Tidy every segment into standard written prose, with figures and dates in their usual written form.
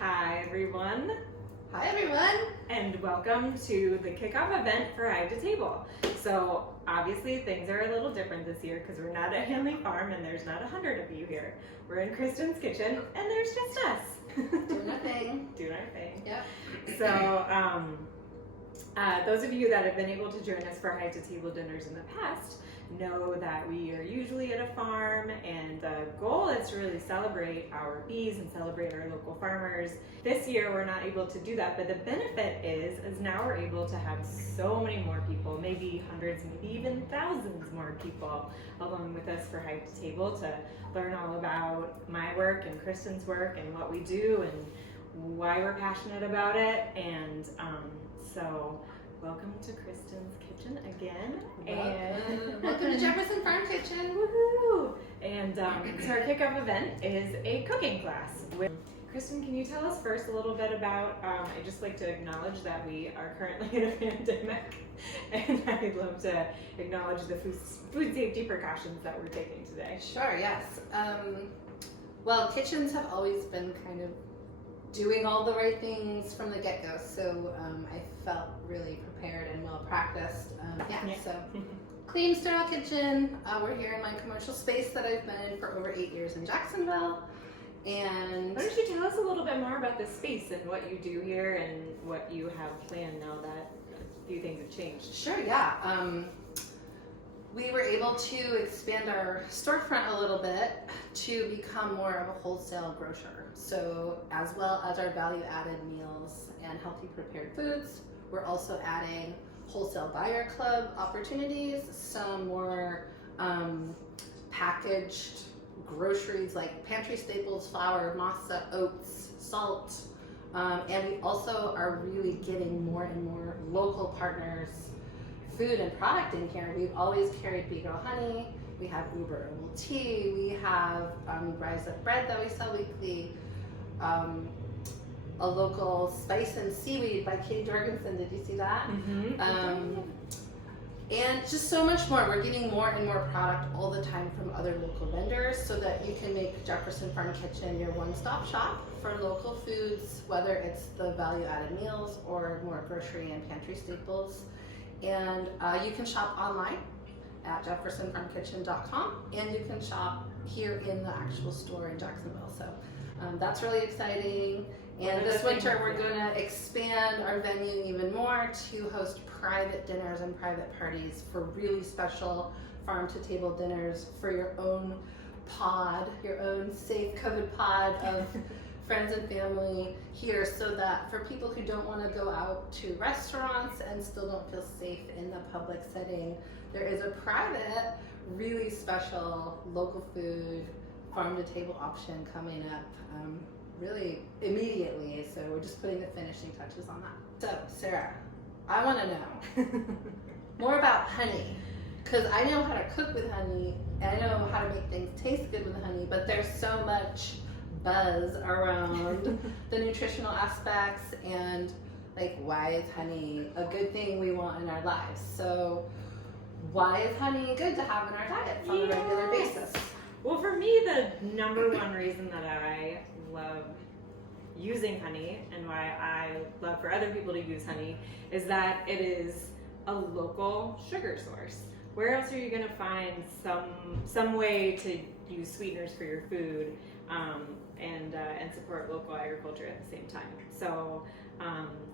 Hi everyone. Hi everyone. And welcome to the kickoff event for Hive to Table. So obviously things are a little different this year because we're not at Hanley Farm and there's not 100 of you here. We're in Kristen's kitchen and there's just us. Doing our thing. Doing our thing. Yep. So those of you that have been able to join us for Hive to Table dinners in the past know that we are usually at a farm, and the goal is to really celebrate our bees and celebrate our local farmers. This year we're not able to do that, but the benefit is now we're able to have so many more people, maybe hundreds, maybe even thousands more people along with us for Hive to Table to learn all about my work and Kristen's work and what we do and why we're passionate about it. And so welcome to Kristen's kitchen again. Welcome to Jefferson Farm Kitchen. Woohoo! And so our kickoff event is a cooking class. Kristen, can you tell us first a little bit about, I'd just like to acknowledge that we are currently in a pandemic, and I'd love to acknowledge the food safety precautions that we're taking today. Sure, yes. Well, kitchens have always been kind of doing all the right things from the get-go, so I felt really prepared and well practiced. So clean, sterile kitchen. We're here in my commercial space that I've been in for over 8 years in Jacksonville. And why don't you tell us a little bit more about this space and what you do here and what you have planned now that a few things have changed? Sure, yeah. We were able to expand our storefront a little bit to become more of a wholesale grocer. So as well as our value-added meals and healthy prepared foods, we're also adding wholesale buyer club opportunities, some more packaged groceries like pantry staples, flour, masa, oats, salt, and we also are really getting more and more local partners food and product in here. We've always carried Bee Girl honey, we have Uber herbal tea, we have Rise Up bread that we sell weekly, a local spice and seaweed by Katie Jorgensen. Did you see that? Mm-hmm. And just so much more. We're getting more and more product all the time from other local vendors so that you can make Jefferson Farm Kitchen your one-stop shop for local foods, whether it's the value-added meals or more grocery and pantry staples. And you can shop online at jeffersonfarmkitchen.com, and you can shop here in the actual store in Jacksonville. So that's really exciting. And this winter we're going to expand our venue even more to host private dinners and private parties for really special farm-to-table dinners for your own pod, your own safe COVID pod of friends and family here, so that for people who don't want to go out to restaurants and still don't feel safe in the public setting, there is a private, really special local food farm-to-table option coming up really immediately. So we're just putting the finishing touches on that. So Sarah, I want to know more about honey, because I know how to cook with honey and I know how to make things taste good with honey, but there's so much buzz around the nutritional aspects and like, why is honey a good thing we want in our lives? So why is honey good to have in our diets on a regular basis? Well, for me, the number one reason that I love using honey and why I love for other people to use honey is that it is a local sugar source. Where else are you going to find some way to use sweeteners for your food and support local agriculture at the same time? So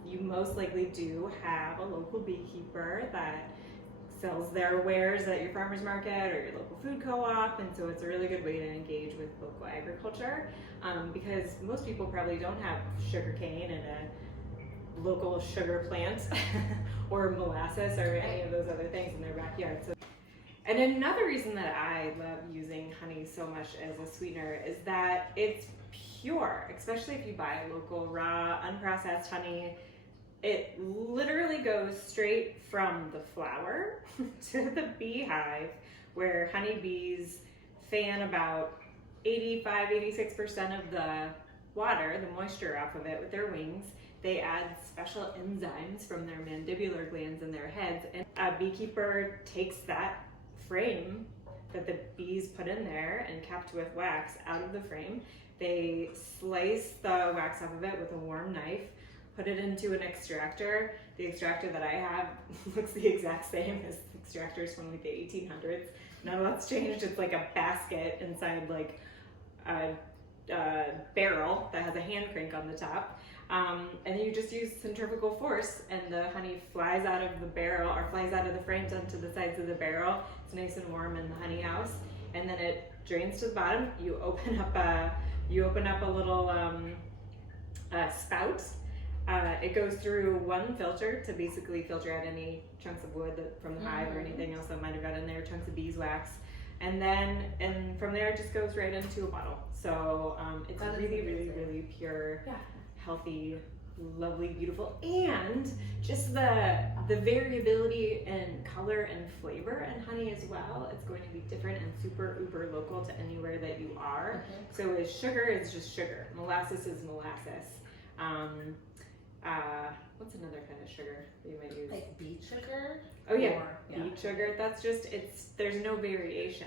you most likely do have a local beekeeper that sells their wares at your farmer's market or your local food co-op, and so it's a really good way to engage with local agriculture because most people probably don't have sugar cane and a local sugar plant or molasses or any of those other things in their backyard. So, and another reason that I love using honey so much as a sweetener is that it's pure, especially if you buy local raw unprocessed honey. It literally goes straight from the flower to the beehive, where honeybees fan about 85-86% of the water, the moisture off of it with their wings. They add special enzymes from their mandibular glands in their heads, and a beekeeper takes that frame that the bees put in there and kept with wax out of the frame. They slice the wax off of it with a warm knife, put it into an extractor. The extractor that I have looks the exact same as extractors from like the 1800s. None of that's changed. It's like a basket inside like a barrel that has a hand crank on the top. And you just use centrifugal force and the honey flies out of the barrel or flies out of the frames onto the sides of the barrel. It's nice and warm in the honey house. And then it drains to the bottom. You open up a little spout. It goes through one filter to basically filter out any chunks of wood from the hive or anything else that might have got in there, chunks of beeswax. And from there it just goes right into a bottle. So it's really pure, healthy, lovely, beautiful, and just the variability in color and flavor and honey as well. It's going to be different and super uber local to anywhere that you are. So with sugar, it's just sugar. Molasses is molasses. What's another kind of sugar that you might use? Like beet sugar? Oh yeah, beet sugar. That's just, there's no variation.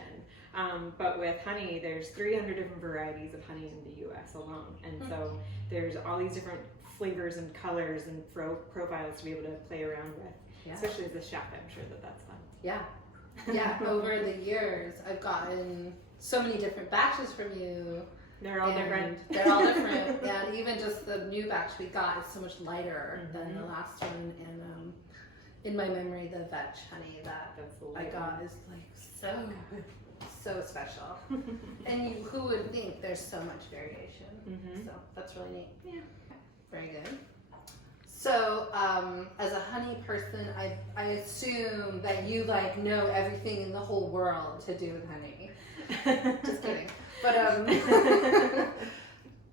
But with honey, there's 300 different varieties of honey in the US alone. And so there's all these different flavors and colors and profiles to be able to play around with, especially as a chef. I'm sure that's fun. Yeah, over the years, I've gotten so many different batches from you. They're all different. They're all different. And even just the new batch we got is so much lighter than the last one. And in my memory, the veg honey that I got is like so special. And who would think there's so much variation? So that's really neat. Yeah. Very good. So as a honey person, I assume that you know everything in the whole world to do with honey. Just kidding. But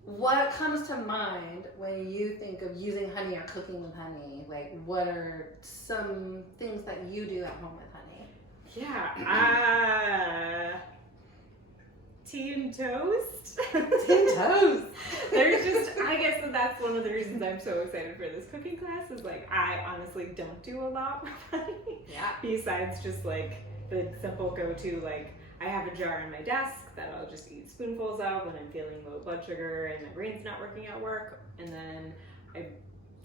what comes to mind when you think of using honey or cooking with honey? Like, what are some things that you do at home with honey? Yeah, tea and toast. Tea and toast. There's just, I guess that's one of the reasons I'm so excited for this cooking class is I honestly don't do a lot with honey. Yeah. Besides just the simple go-to, I have a jar on my desk that I'll just eat spoonfuls of when I'm feeling low blood sugar and my brain's not working at work. And then I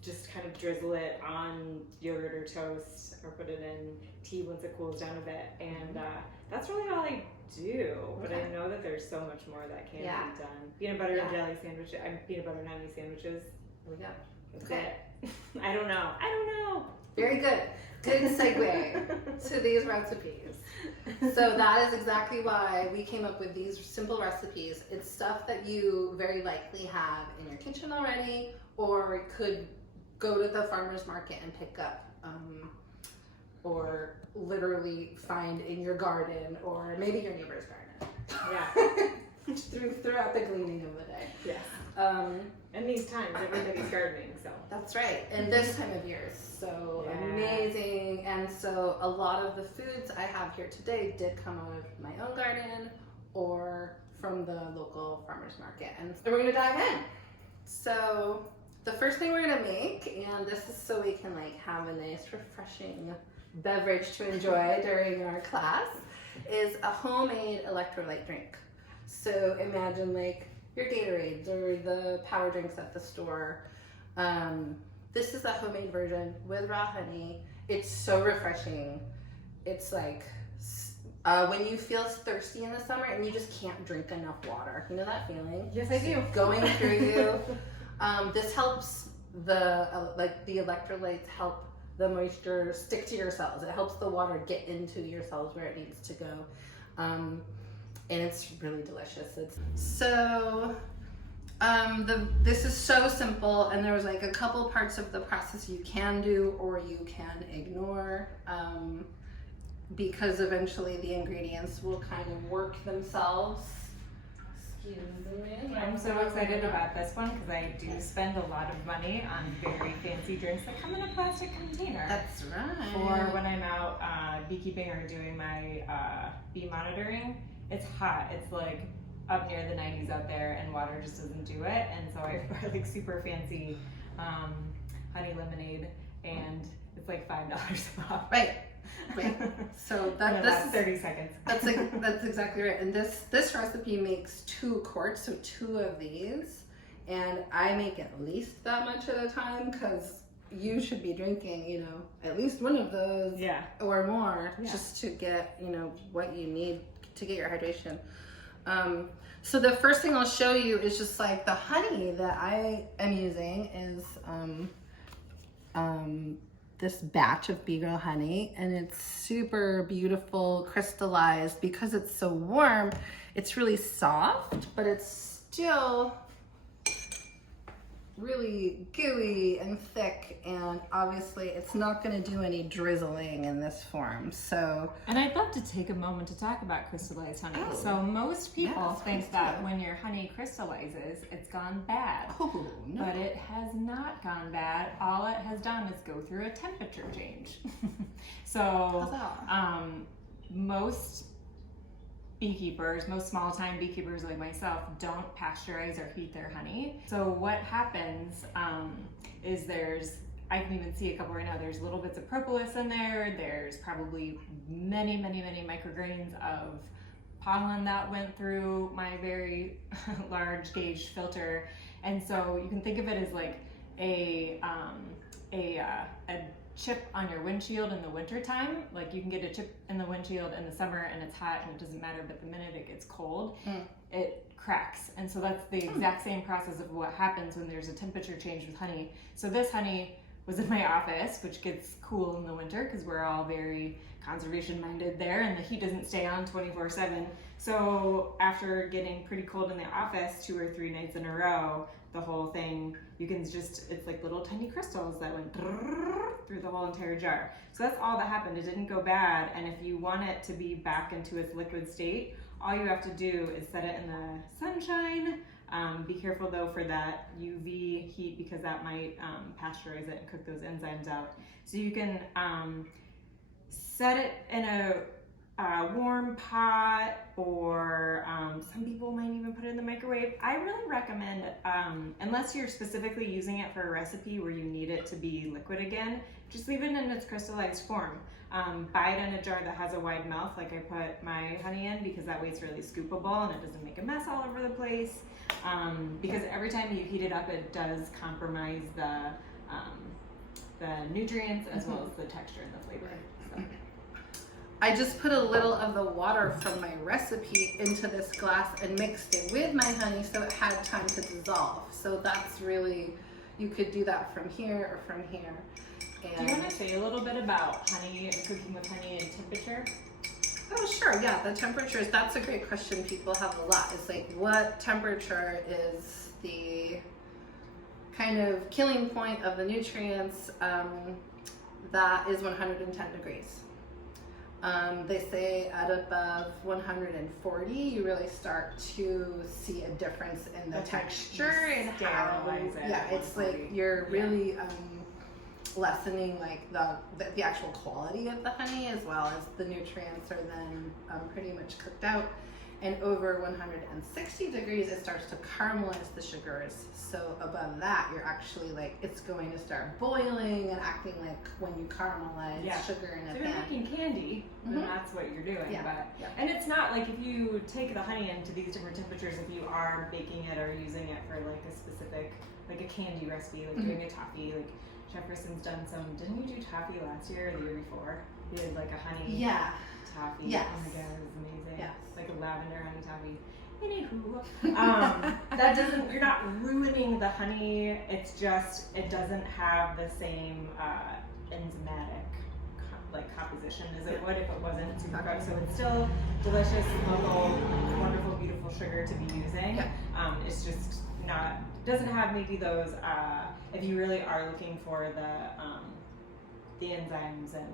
just kind of drizzle it on yogurt or toast or put it in tea once it cools down a bit. And that's really all I do. But I know that there's so much more that can be done. Peanut butter and jelly sandwiches, peanut butter and honey sandwiches. There we go. That's it. I don't know. Very good. Good segue to these recipes. So that is exactly why we came up with these simple recipes. It's stuff that you very likely have in your kitchen already, or could go to the farmer's market and pick up, or literally find in your garden, or maybe your neighbor's garden. Yeah. Throughout the gleaning of the day. Yes. And these times, everybody's gardening, so. That's right. And this time of year is so amazing. And so a lot of the foods I have here today did come out of my own garden or from the local farmer's market. And so we're going to dive in. So the first thing we're going to make, and this is so we can have a nice refreshing beverage to enjoy during our class, is a homemade electrolyte drink. So imagine your Gatorades or the power drinks at the store. This is a homemade version with raw honey. It's so refreshing. It's when you feel thirsty in the summer and you just can't drink enough water. You know that feeling? Yes, I do. Going through you. This helps the electrolytes help the moisture stick to your cells. It helps the water get into your cells where it needs to go. And it's really delicious. This is so simple, and there's a couple parts of the process you can do or you can ignore, because eventually the ingredients will kind of work themselves. Excuse me. I'm so excited about this one because I do spend a lot of money on very fancy drinks that come in a plastic container. That's right. Or when I'm out beekeeping or doing my bee monitoring, it's hot. It's up near the 90s out there and water just doesn't do it. And so I buy super fancy honey lemonade and it's $5 off. Right. Right. So In the this last is 30 seconds. that's exactly right. And this recipe makes 2 quarts, so 2 of these, and I make at least that much at a time because you should be drinking, you know, at least one of those or more just to get, you know, what you need to get your hydration. So the first thing I'll show you is just like the honey that I am using is this batch of Bee Girl honey, and it's super beautiful, crystallized. Because it's so warm, it's really soft, but it's still really gooey and thick, and obviously it's not going to do any drizzling in this form. So, and I'd love to take a moment to talk about crystallized honey. So most people think that when your honey crystallizes, it's gone bad. Oh, no. But it has not gone bad. All it has done is go through a temperature change. So most beekeepers, most small-time beekeepers like myself, don't pasteurize or heat their honey. So what happens is I can even see a couple right now, there's little bits of propolis in there, there's probably many micrograins of pollen that went through my very large gauge filter. And so you can think of it as like a chip on your windshield in the winter time. Like you can get a chip in the windshield in the summer and it's hot and it doesn't matter, but the minute it gets cold, it cracks. And so that's the exact same process of what happens when there's a temperature change with honey. So this honey was in my office, which gets cool in the winter because we're all very conservation minded there and the heat doesn't stay on 24/7. So after getting pretty cold in the office 2 or 3 nights in a row, the whole thing, you can just, it's like little tiny crystals that went through the whole entire jar. So that's all that happened. It didn't go bad. And if you want it to be back into its liquid state, all you have to do is set it in the sunshine. Be careful though for that UV heat because that might pasteurize it and cook those enzymes out. So you can set it in a warm pot, or some people might even put it in the microwave. I really recommend, unless you're specifically using it for a recipe where you need it to be liquid again, just leave it in its crystallized form. Buy it in a jar that has a wide mouth like I put my honey in, because that way it's really scoopable and it doesn't make a mess all over the place. Because every time you heat it up, it does compromise the nutrients as well as the texture and the flavor. So. I just put a little of the water from my recipe into this glass and mixed it with my honey so it had time to dissolve. So that's really, you could do that from here or from here. And do you want to say a little bit about honey and cooking with honey and temperature? Oh, sure. Yeah, the temperatures, that's a great question people have a lot. It's like, what temperature is the kind of killing point of the nutrients? That is 110 degrees. They say at above 140, you really start to see a difference in the texture and how, it's like you're really lessening like the actual quality of the honey, as well as the nutrients are then pretty much cooked out. And over 160 degrees, it starts to caramelize the sugars. So above that, you're actually like, it's going to start boiling and acting like when you caramelize sugar in a pan. So you're making candy, then that's what you're doing. And it's not like if you take the honey into these different temperatures, if you are baking it or using it for like a specific, like a candy recipe, like doing a toffee, like Chef Kristen's done some, didn't you do toffee last year or the year before? You did like a honey toffee. Yes. Oh my god, it was amazing. Yes. Like a lavender honey toffee. Anywho, that doesn't, you're not ruining the honey, it's just, it doesn't have the same enzymatic composition as it would if it wasn't super cooked. So it's still delicious, local, wonderful, beautiful sugar to be using. It's just not, doesn't have maybe those, if you really are looking for the enzymes and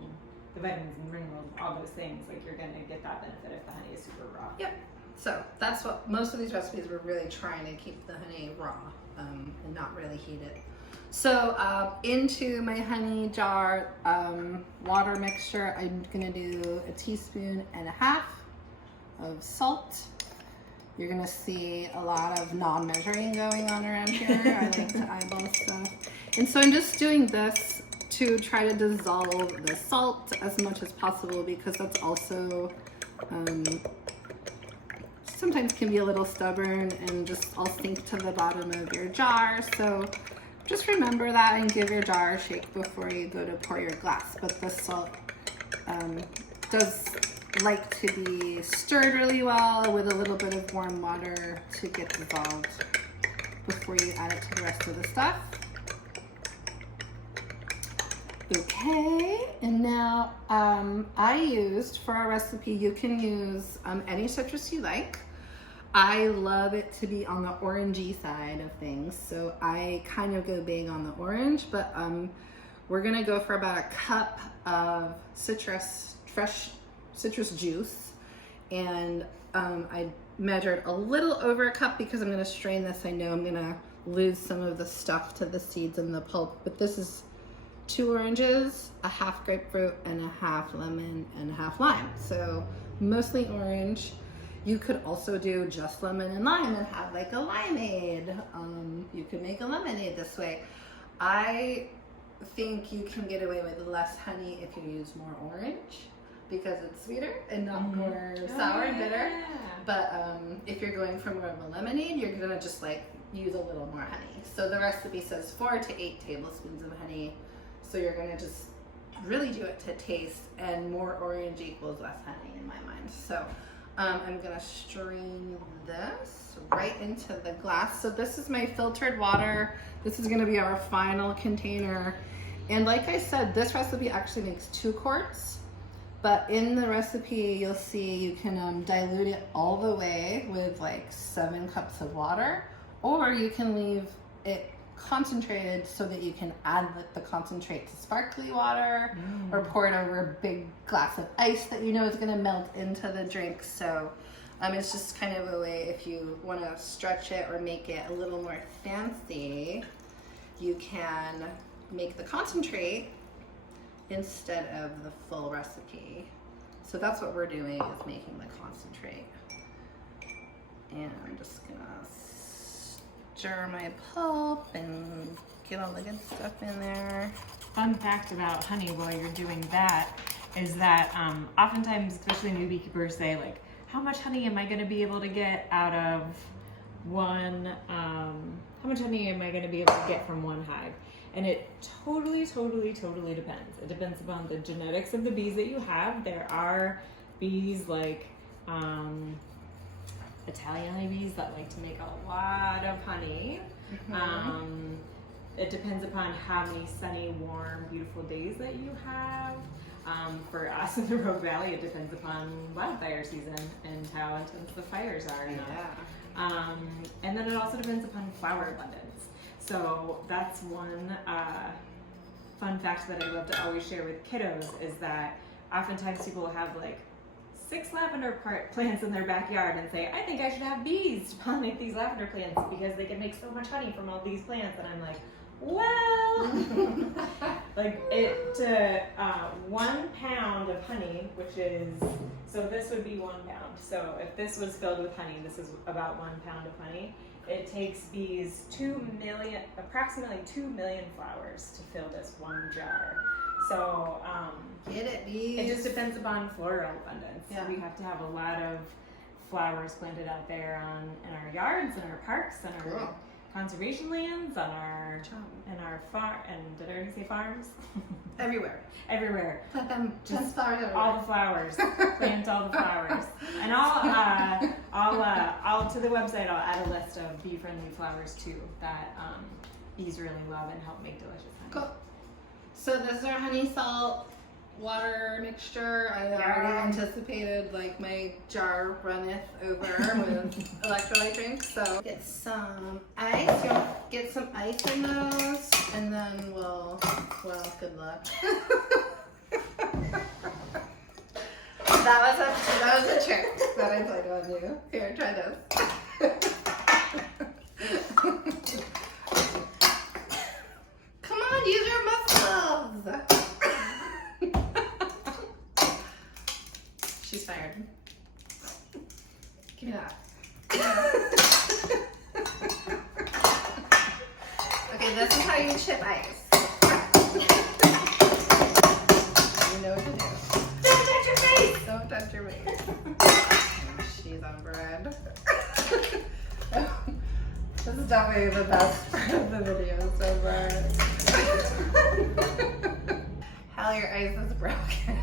the vitamins and minerals, all those things, like you're gonna get that benefit if the honey is super raw. Yep. So that's what most of these recipes were really trying to keep the honey raw and not really heat it. So into my honey jar water mixture, I'm gonna do 1.5 teaspoons of salt. You're gonna see a lot of non-measuring going on around here. I like to eyeball stuff. And so I'm just doing this to try to dissolve the salt as much as possible, because that's also sometimes can be a little stubborn and just all sink to the bottom of your jar. So just remember that and give your jar a shake before you go to pour your glass. But the salt does like to be stirred really well with a little bit of warm water to get dissolved before you add it to the rest of the stuff. Okay, and now I used for our recipe, you can use any citrus you like. I love it to be on the orangey side of things, so I kind of go big on the orange, but we're gonna go for about a cup of fresh citrus juice, and I measured a little over a cup because I'm gonna strain this. I know I'm gonna lose some of the stuff to the seeds and the pulp, but this is 2 oranges, a half grapefruit, and a half lemon, and a half lime. So mostly orange. You could also do just lemon and lime and have like a limeade. You could make a lemonade this way. I think you can get away with less honey if you use more orange, because it's sweeter and not more sour and bitter. But if you're going for more of a lemonade, you're gonna just like use a little more honey. So the recipe says 4 to 8 tablespoons of honey. So you're gonna just really do it to taste, and more orange equals less honey in my mind. So I'm gonna strain this right into the glass. So this is my filtered water. This is gonna be our final container. And like I said, this recipe actually makes 2 quarts, but in the recipe, you'll see you can dilute it all the way with like 7 cups of water, or you can leave it concentrated so that you can add the concentrate to sparkly water, or pour it over a big glass of ice that you know is going to melt into the drink. So it's just kind of a way, if you want to stretch it or make it a little more fancy, you can make the concentrate instead of the full recipe. So that's what we're doing, is making the concentrate. And I'm just gonna stir my pulp and get all the good stuff in there. Fun fact about honey while you're doing that is that oftentimes, especially new beekeepers, say like, how much honey am I going to be able to get out of one, how much honey am I going to be able to get from one hive? And it totally depends. It depends upon the genetics of the bees that you have. There are bees like Italian honeybees that like to make a lot of honey. It depends upon how many sunny, warm, beautiful days that you have. For us in the Rogue Valley, it depends upon wildfire season and how intense the fires are. And then it also depends upon flower abundance. So that's one fun fact that I love to always share with kiddos, is that oftentimes people will have like 6 lavender plants in their backyard and say, I think I should have bees to pollinate these lavender plants because they can make so much honey from all these plants. And I'm like, well, like 1 pound of honey, which is, so this would be 1 pound. So if this was filled with honey, this is about 1 pound of honey. It takes bees approximately 2 million flowers to fill this 1 jar. So get it, bees. It just depends upon floral abundance. Yeah. We have to have a lot of flowers planted out there in our yards, in our parks, and our conservation lands, on our farm. And did I already say farms? Everywhere. Everywhere. Plant them. Just flowers everywhere. all the flowers. Plant all the flowers. And I'll to the website, I'll add a list of bee-friendly flowers too that bees really love and help make delicious honey. Cool. So this is our honey salt water mixture. I already anticipated like my jar runneth over with electrolyte drinks. So get some ice. You want to get some ice in those, and then well, good luck. That was a trick that I played on you. Here, try this. Come on, use your muscles. She's fired. Give me that. Okay, this is how you chip ice. know what to do. Don't touch your face! Don't touch your face. Cheese on bread. This is definitely the best part of the video so far. Hal, your ice is broken.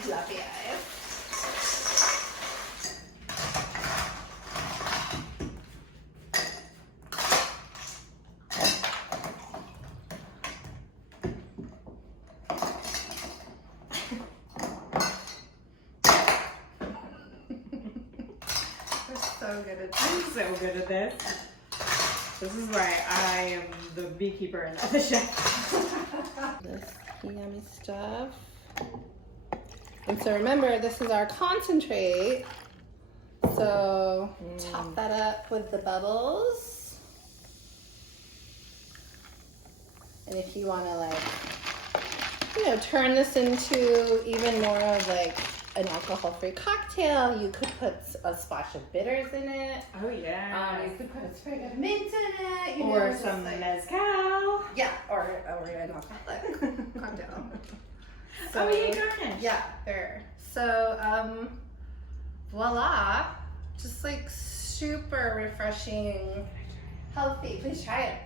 Fluffy eyes. We're so good at this. I'm so good at this. This is why I am the beekeeper and not the chef. This yummy stuff. And so remember, this is our concentrate. So top that up with the bubbles. And if you want to, like, you know, turn this into even more of like an alcohol-free cocktail, you could put a splash of bitters in it. Oh yeah. You could put a sprig of mint in it. You or know, some like, mezcal. Yeah, or an alcoholic cocktail. So, oh, yeah, garnish. Yeah, there. So, voila. Just like super refreshing, healthy. Please try it.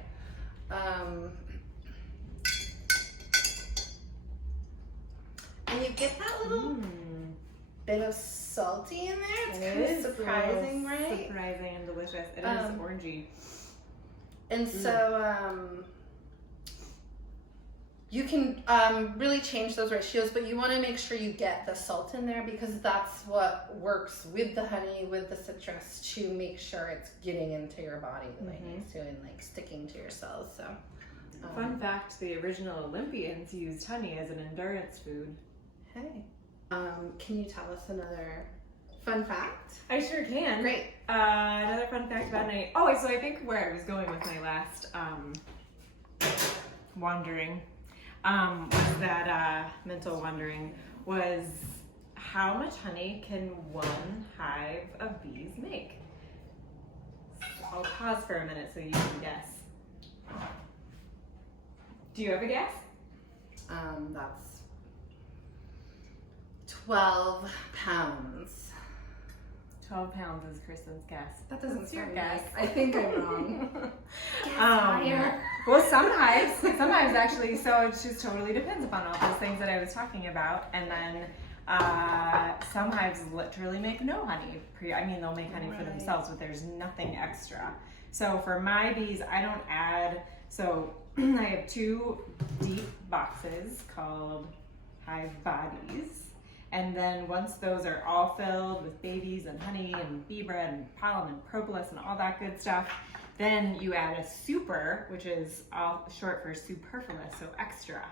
And you get that little bit of salty in there. It's kind of surprising, right? Surprising and delicious. It is orangey. And so, you can really change those ratios, but you want to make sure you get the salt in there because that's what works with the honey, with the citrus to make sure it's getting into your body the way it needs to and like sticking to your cells. So, fun fact: the original Olympians used honey as an endurance food. Hey, can you tell us another fun fact? I sure can. Great. Another fun fact about honey. Oh, so I think where I was going with my last wandering. Was that mental wondering was how much honey can one hive of bees make? I'll pause for a minute so you can guess. Do you have a guess? That's 12 pounds. 12 pounds is Kristen's guess. That doesn't What's your sound guess? right. I think I'm wrong. Well, some hives actually, so it just totally depends upon all those things that I was talking about. And then some hives literally make no honey. They'll make honey for themselves, but there's nothing extra. So for my bees, I don't add, so I have 2 deep boxes called hive bodies. And then once those are all filled with babies and honey and bee bread and pollen and propolis and all that good stuff, then you add a super, which is all short for superfluous, so extra.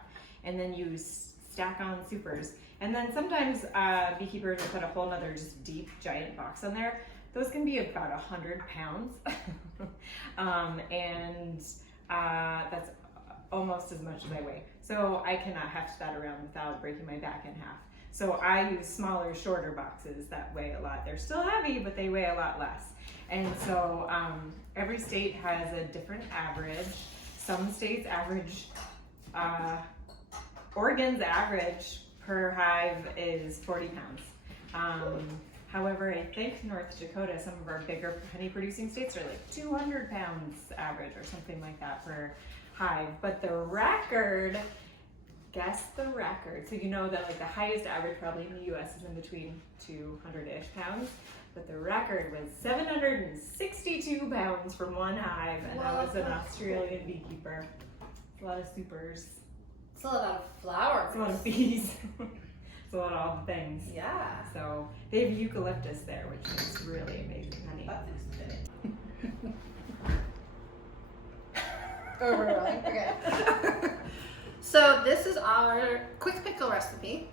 And then you stack on supers. And then sometimes beekeepers will put a whole nother just deep giant box on there. Those can be about 100 pounds. That's almost as much as I weigh. So I cannot heft that around without breaking my back in half. So I use smaller, shorter boxes that weigh a lot. They're still heavy, but they weigh a lot less. And so every state has a different average. Some states average, Oregon's average per hive is 40 pounds. However, I think North Dakota, some of our bigger honey producing states are like 200 pounds average or something like that per hive. But the record, guess the record. So you know that like the highest average probably in the US is in between 200-ish pounds. But the record was 762 pounds from one hive, and that was an Australian beekeeper. A lot of supers. It's a lot of flowers. It's a lot of bees. It's a lot of all the things. Yeah. So they have eucalyptus there, which makes really amazing honey. Overall. Okay. So this is our quick pickle recipe.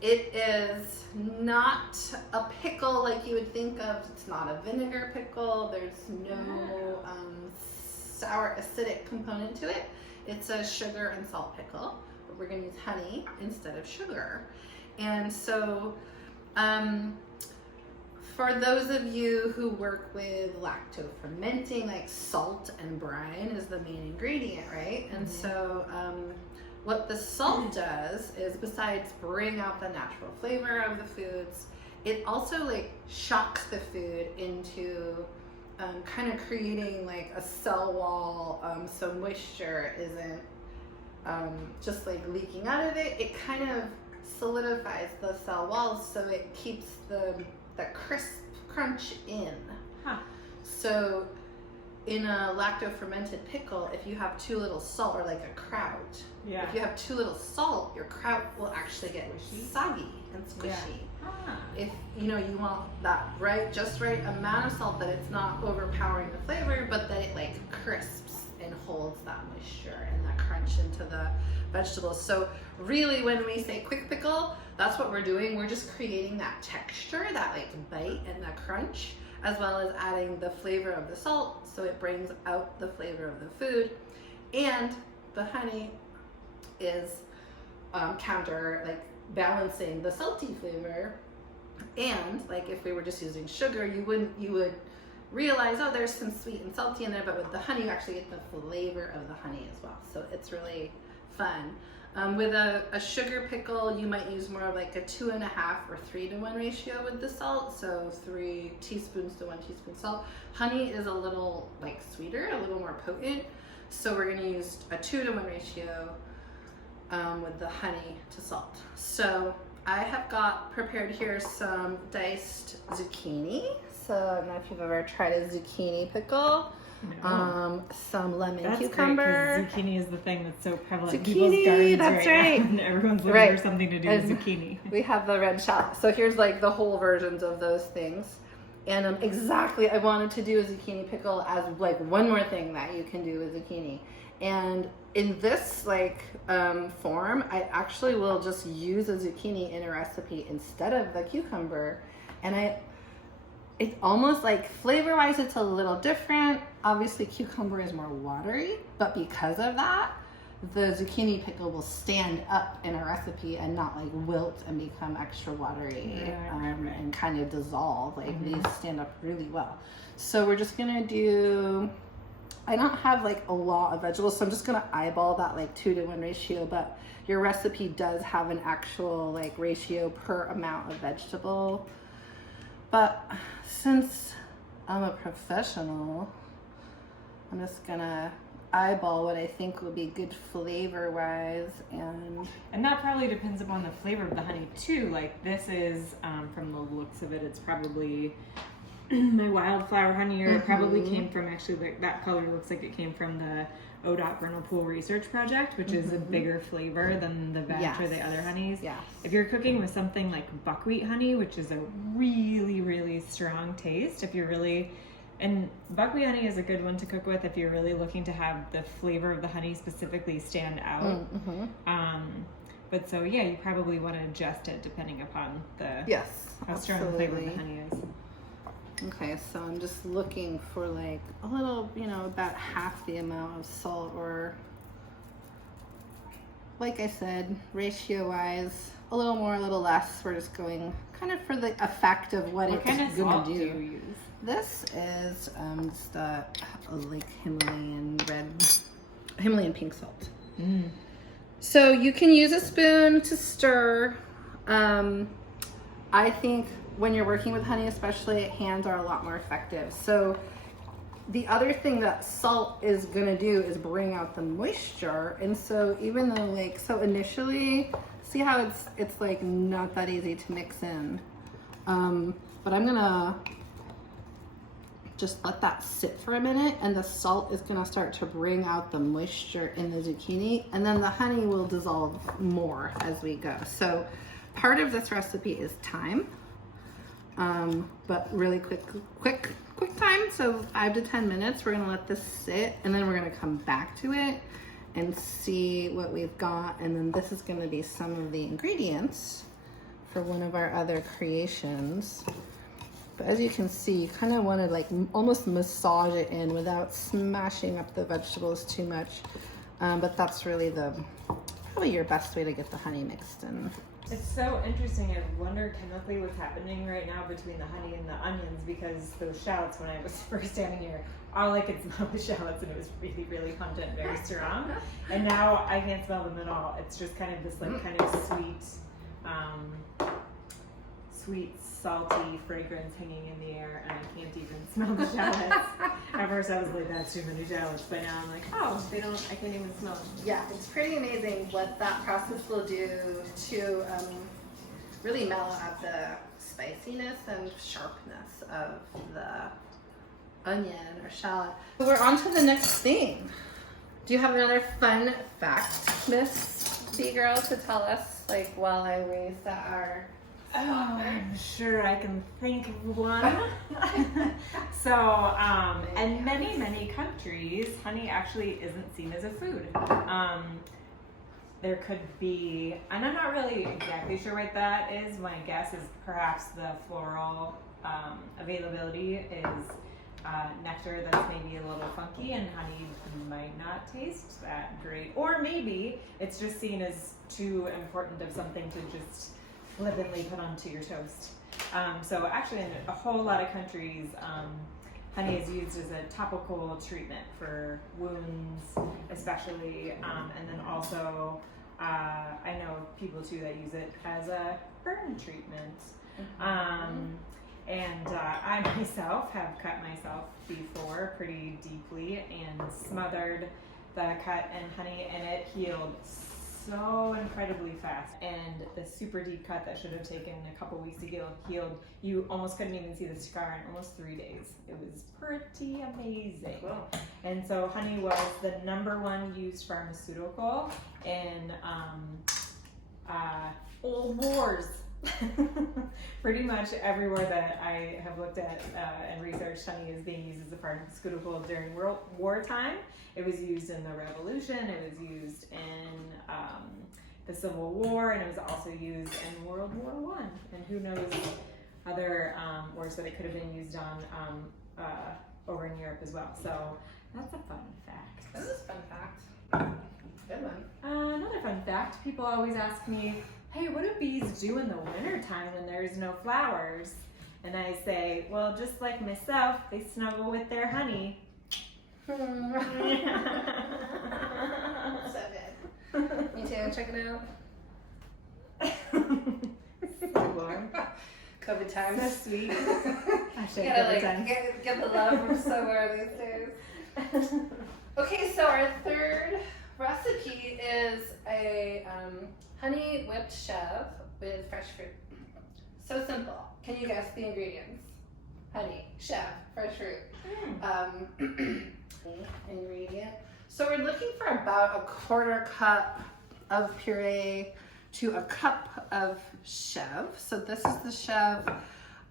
It is not a pickle like you would think of. It's not a vinegar pickle. There's no sour acidic component to it. It's a sugar and salt pickle, but we're gonna use honey instead of sugar. And so for those of you who work with lacto-fermenting, like salt and brine is the main ingredient, right? And so what the salt does is, besides bring out the natural flavor of the foods, it also like shocks the food into kind of creating like a cell wall, so moisture isn't just like leaking out of it. It kind of solidifies the cell walls, so it keeps the crisp crunch in. So in a lacto-fermented pickle, if you have too little salt, or like a kraut, if you have too little salt, your kraut will actually get soggy and squishy. If you want that just right amount of salt, that it's not overpowering the flavor, but that it like crisps and holds that moisture and that crunch into the vegetables. So really, when we say quick pickle, that's what we're doing. We're just creating that texture, that like bite and that crunch, as well as adding the flavor of the salt, so it brings out the flavor of the food. And the honey is balancing the salty flavor. And like if we were just using sugar, you would realize, oh, there's some sweet and salty in there, but with the honey you actually get the flavor of the honey as well. So it's really fun. With a sugar pickle, you might use more of like a 2.5 or 3-to-1 ratio with the salt. So 3 teaspoons to 1 teaspoon salt. Honey is a little like sweeter, a little more potent. So we're gonna use a 2-to-1 ratio with the honey to salt. So I have got prepared here some diced zucchini. So I don't know if you've ever tried a zucchini pickle. No. Some lemon cucumber. Great, zucchini is the thing that's so prevalent in Zucchini, people's gardens that's right now. And everyone's looking for something to do with zucchini. We have the red shallot. So here's like the whole versions of those things. And exactly, I wanted to do a zucchini pickle as like one more thing that you can do with zucchini. And in this form, I actually will just use a zucchini in a recipe instead of the cucumber. And it's almost like flavor-wise, it's a little different. Obviously, cucumber is more watery, but because of that, the zucchini pickle will stand up in a recipe and not like wilt and become extra watery and kind of dissolve. Like these stand up really well. So we're just gonna do, I don't have like a lot of vegetables, so I'm just gonna eyeball that like 2-to-1 ratio, but your recipe does have an actual like ratio per amount of vegetable. But since I'm a professional, I'm just gonna eyeball what I think will be good flavor wise, and that probably depends upon the flavor of the honey too. Like this is from the looks of it, it's probably my wildflower honey, or it probably came from, actually that color looks like it came from the ODOT Vernal Pool Research Project, which is a bigger flavor than the veg or the other honeys. If you're cooking with something like buckwheat honey, which is a really, really strong taste, and buckwheat honey is a good one to cook with if you're really looking to have the flavor of the honey specifically stand out. But so yeah, you probably want to adjust it depending upon how strong the flavor of the honey is. Okay, so I'm just looking for like a little, about half the amount of salt, or like I said, ratio wise, a little more, a little less. We're just going kind of for the effect of what it's kind of gonna salt do. Do you use? This is just like Himalayan pink salt. So you can use a spoon to stir. I think when you're working with honey, especially, hands are a lot more effective. So the other thing that salt is gonna do is bring out the moisture. And so even though so initially, see how it's like not that easy to mix in. But I'm gonna just let that sit for a minute, and the salt is gonna start to bring out the moisture in the zucchini, and then the honey will dissolve more as we go. So part of this recipe is time. But really quick time, so 5 to 10 minutes. We're gonna let this sit, and then we're gonna come back to it and see what we've got. And then this is gonna be some of the ingredients for one of our other creations. But as you can see, you kind of want to like almost massage it in without smashing up the vegetables too much. But that's really probably your best way to get the honey mixed in. It's so interesting. I wonder chemically what's happening right now between the honey and the onions, because those shallots, when I was first standing here, all I could smell was shallots, and it was really, really pungent, very strong. And now I can't smell them at all. It's just kind of this like kind of sweet, salty fragrance hanging in the air, and I can't even smell the shallots. At first I was like, that's too many shallots, but now I'm like, oh, I can't even smell them. Yeah, it's pretty amazing what that process will do to really mellow out the spiciness and sharpness of the onion or shallot. We're on to the next thing. Do you have another fun fact, Miss B-Girl, to tell us, like, while I reset our... Oh, I'm sure I can think of one. So, in many countries, honey actually isn't seen as a food. There could be, and I'm not really exactly sure what that is. My guess is perhaps the floral availability is nectar that's maybe a little funky, and honey might not taste that great. Or maybe it's just seen as too important of something to just flippantly put onto your toast. So actually in a whole lot of countries, honey is used as a topical treatment for wounds, especially, and then also I know people too that use it as a burn treatment. And I myself have cut myself before pretty deeply and smothered the cut in honey, and it healed so incredibly fast. And the super deep cut that should have taken a couple weeks to healed, you almost couldn't even see the scar in almost 3 days. It was pretty amazing. Cool. And so honey was the #1 used pharmaceutical in old wars. Pretty much everywhere that I have looked at and researched, honey is being used as a pharmaceutical during World War time. It was used in the Revolution, it was used in the Civil War, and it was also used in World War I. And who knows other wars that it could have been used on over in Europe as well. So that's a fun fact. That is a fun fact. Good one. Another fun fact, people always ask me, hey, what do bees do in the wintertime when there's no flowers? And I say, well, just like myself, they snuggle with their honey. So good. You too, check it out. So warm. COVID times. So sweet. You gotta like get the love from somewhere these days. Okay, so our third recipe is a honey whipped chèvre with fresh fruit. So simple. Can you guess the ingredients? Honey, chèvre, fresh fruit. Ingredient. So we're looking for about a 1/4 cup of puree to a cup of chèvre. So this is the chèvre.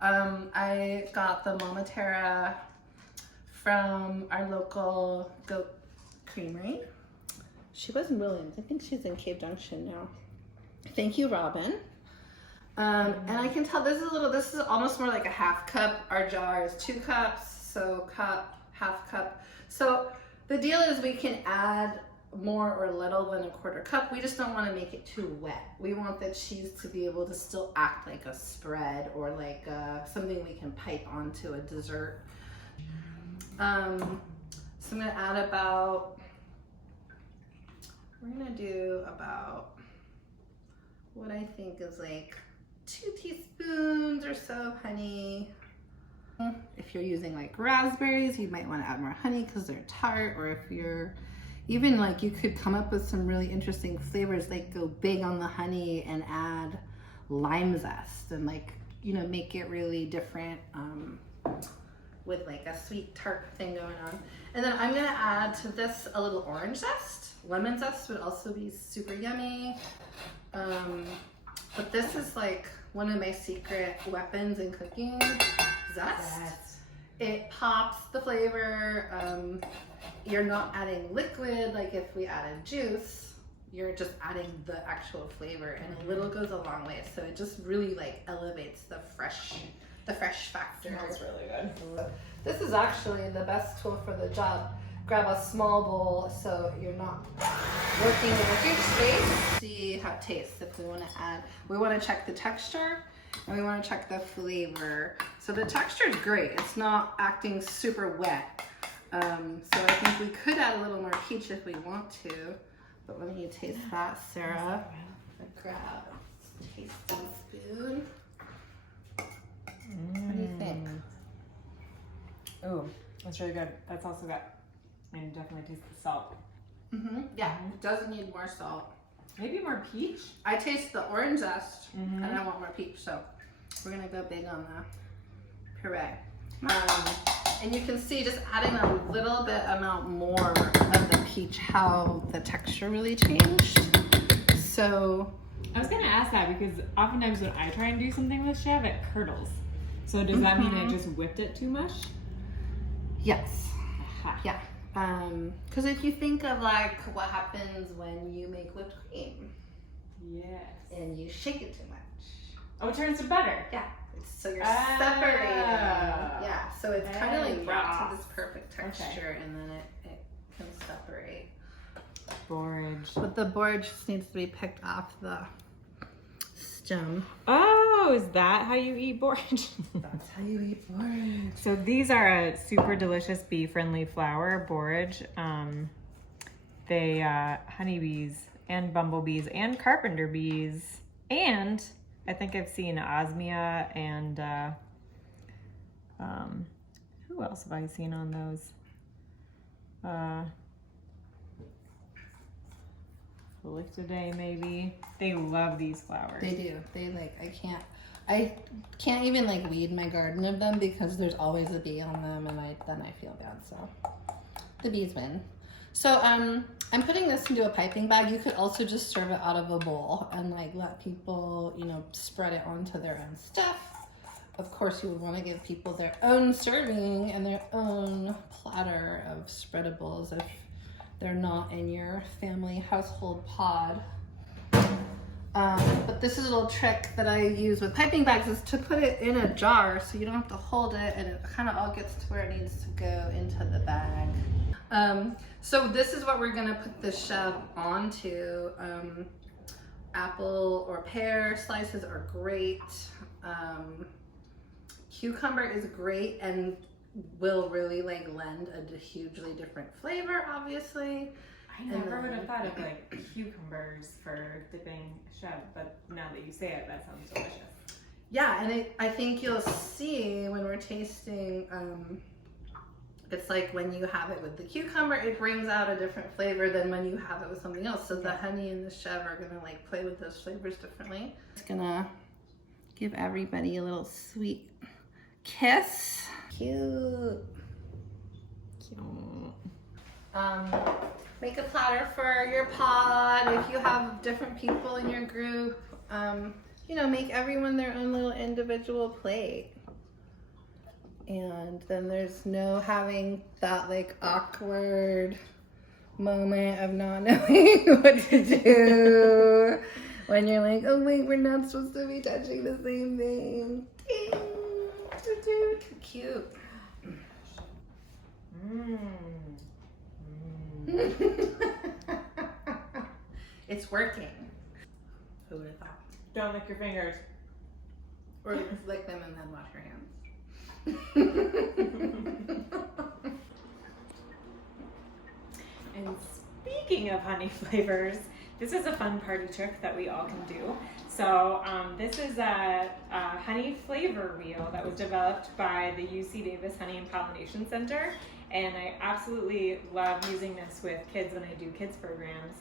I got the Mama Terra from our local goat creamery. She was in Williams. I think she's in Cave Junction now. Thank you, Robin. And I can tell this is almost more like a 1/2 cup. Our jar is 2 cups, so cup, 1/2 cup. So the deal is we can add more or little than a 1/4 cup. We just don't want to make it too wet. We want the cheese to be able to still act like a spread or like something we can pipe onto a dessert. So I'm gonna add we're gonna do about what I think is like 2 teaspoons or so of honey. If you're using like raspberries, you might want to add more honey because they're tart, or if you're even like, you could come up with some really interesting flavors, like go big on the honey and add lime zest and like, you know, make it really different with like a sweet tart thing going on. And then I'm gonna add to this a little orange zest. Lemon zest would also be super yummy. But this is like one of my secret weapons in cooking, zest. Yes. It pops the flavor. You're not adding liquid like if we added juice, you're just adding the actual flavor, and a little goes a long way. So it just really like elevates the fresh the fresh factor. Smells really good. This is actually the best tool for the job. Grab a small bowl so you're not working with a huge space. See how it tastes if we want to add. We want to check the texture and we want to check the flavor. So the texture is great. It's not acting super wet. So I think we could add a little more peach if we want to. But when you taste that, Sarah, grab a tasting spoon. What do you think? Ooh, that's really good. That's also got, and definitely taste the salt. Yeah, it does need more salt. Maybe more peach? I taste the orange zest and I want more peach, so we're gonna go big on the puree. And you can see just adding a little bit amount more of the peach, how the texture really changed. So I was gonna ask that because oftentimes when I try and do something with Chevre, it curdles. So does that mean I just whipped it too much? yes, Aha. yeah. Because if you think of like what happens when you make whipped cream Yes. and you shake it too much. Oh, it turns to butter. Yeah. So you're separating. Ah. Yeah. So it's kind of like brought to Yes. this perfect texture, and then it can separate. Borage. But the borage just needs to be picked off the stem. Oh, is that how you eat borage? That's how you eat borage. So these are a super delicious bee-friendly flour, borage. They honeybees and bumblebees and carpenter bees, and I think I've seen osmia and who else have I seen on those? Today maybe. They love these flowers. They do. They like. I can't even like weed my garden of them because there's always a bee on them, and then I feel bad. So the bees win. So I'm putting this into a piping bag. You could also just serve it out of a bowl and like let people, spread it onto their own stuff. Of course, you would want to give people their own serving and their own platter of spreadables if they're not in your family household pod. But this is a little trick that I use with piping bags is to put it in a jar so you don't have to hold it and it kind of all gets to where it needs to go into the bag. So this is what we're gonna put the Chevre onto. Apple or pear slices are great. Cucumber is great and will really like lend a hugely different flavor, obviously. I never would have thought of like cucumbers for dipping Chevre, but now that you say it, that sounds delicious. Yeah, and I think you'll see when we're tasting, it's like when you have it with the cucumber, it brings out a different flavor than when you have it with something else. So the honey and the Chevre are gonna like play with those flavors differently. It's gonna give everybody a little sweet kiss. Cute. Make a platter for your pod. If you have different people in your group, make everyone their own little individual plate. And then there's no having that like awkward moment of not knowing what to do when you're like, oh wait, we're not supposed to be touching the same thing. Ding. Cute. It's working. Who would have thought? Don't lick your fingers. Or just lick them and then wash your hands. And speaking of honey flavors, this is a fun party trick that we all can do. So this is a honey flavor wheel that was developed by the UC Davis Honey and Pollination Center. And I absolutely love using this with kids when I do kids programs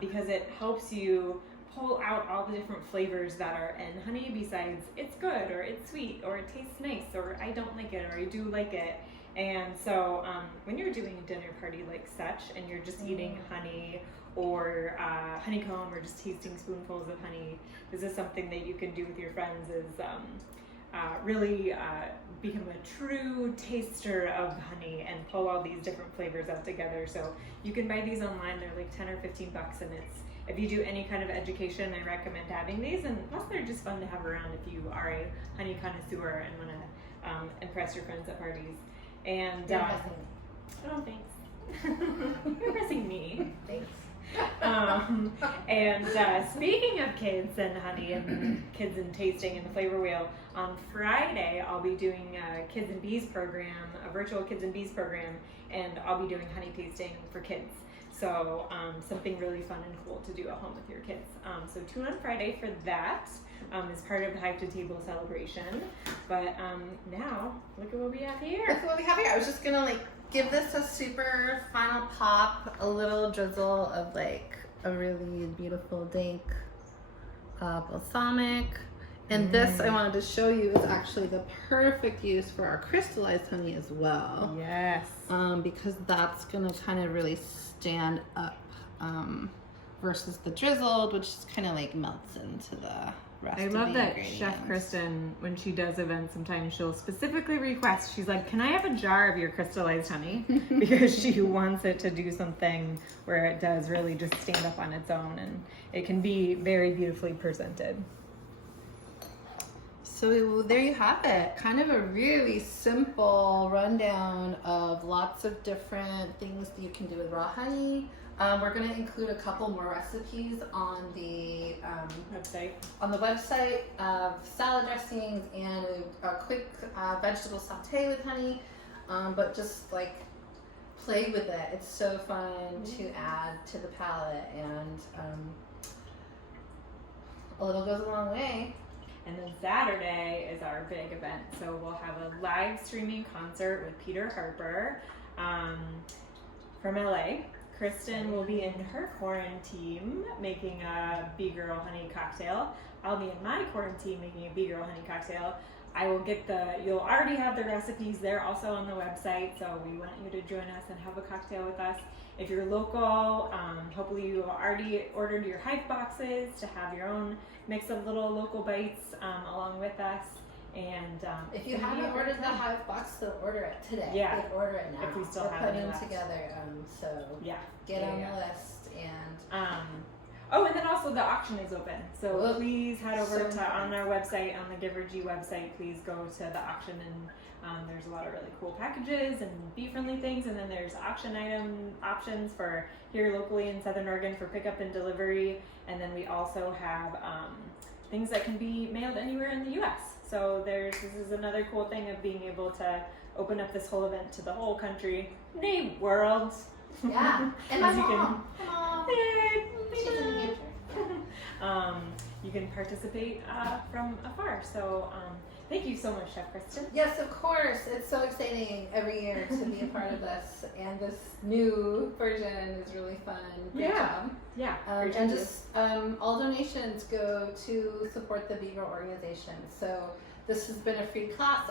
because it helps you pull out all the different flavors that are in honey besides it's good or it's sweet or it tastes nice or I don't like it or I do like it. And so when you're doing a dinner party like such and you're just eating honey or honeycomb or just tasting spoonfuls of honey, this is something that you can do with your friends is really become a true taster of honey and pull all these different flavors out together. So you can buy these online, they're like 10 or 15 bucks and if you do any kind of education, I recommend having these, and plus they're just fun to have around if you are a honey connoisseur and want to impress your friends at parties. And You're impressing me. oh, thanks. You're impressing me. Thanks. And speaking of kids and honey and kids and tasting and the flavor wheel, on Friday I'll be doing a Kids and Bees program, a virtual Kids and Bees program, and I'll be doing honey tasting for kids. So something really fun and cool to do at home with your kids. So tune on Friday for that as part of the Hive to Table celebration. But now, look at what we have here. Look at what we have here. I was just gonna like give this a super final pop, a little drizzle of like a really beautiful dank balsamic. And this I wanted to show you is actually the perfect use for our crystallized honey as well. Yes. Because that's gonna kind of really stand up versus the drizzled, which just kind of like melts into the rest I of love the that ingredients. Chef Kristen, when she does events, sometimes she'll specifically request, she's like, can I have a jar of your crystallized honey? Because she wants it to do something where it does really just stand up on its own, and it can be very beautifully presented. So there you have it, kind of a really simple rundown of lots of different things that you can do with raw honey. We're going to include a couple more recipes on the website of salad dressings and a quick vegetable saute with honey. But just like play with it. It's so fun to add to the palate, and a little goes a long way. And then Saturday is our big event. So we'll have a live streaming concert with Peter Harper from LA. Kristen will be in her quarantine making a Bee Girl honey cocktail. I'll be in my quarantine making a Bee Girl honey cocktail. I will get you'll already have the recipes there also on the website, so we want you to join us and have a cocktail with us. If you're local, hopefully you already ordered your Hive boxes to have your own mix of little local bites along with us. And if you haven't ordered the Hive box, they'll order it today. Yeah. They order it now. If we still We're have any putting left. together. So yeah, get yeah, on yeah. the list. And oh, and then also the auction is open. So Whoop. please head over So to on our website, on the Givergy website. Please go to the auction, and there's a lot of really cool packages and bee-friendly things. And then there's auction item options for here locally in Southern Oregon for pickup and delivery. And then we also have things that can be mailed anywhere in the U.S. So this is another cool thing of being able to open up this whole event to the whole country, nay, world. yeah, and my As you can- mom. Yay, She's in New Hampshire. you can participate from afar. So thank you so much, Chef Kristen. Yes, of course. It's so exciting every year to be a part of this, and this new version is really fun. Great job. Yeah. And just all donations go to support the Bee Girl organization. So this has been a free class.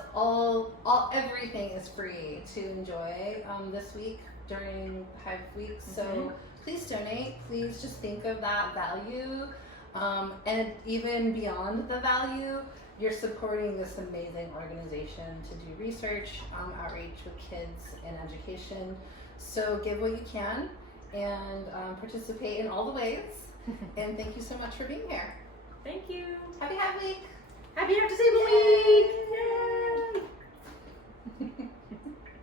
Everything is free to enjoy this week during Hive Week. So please donate. Please just think of that value, and even beyond the value, you're supporting this amazing organization to do research, outreach with kids, and education. So give what you can and participate in all the ways. And thank you so much for being here. Thank you. Happy Hive Week! Happy Hive to Table Week! Yay!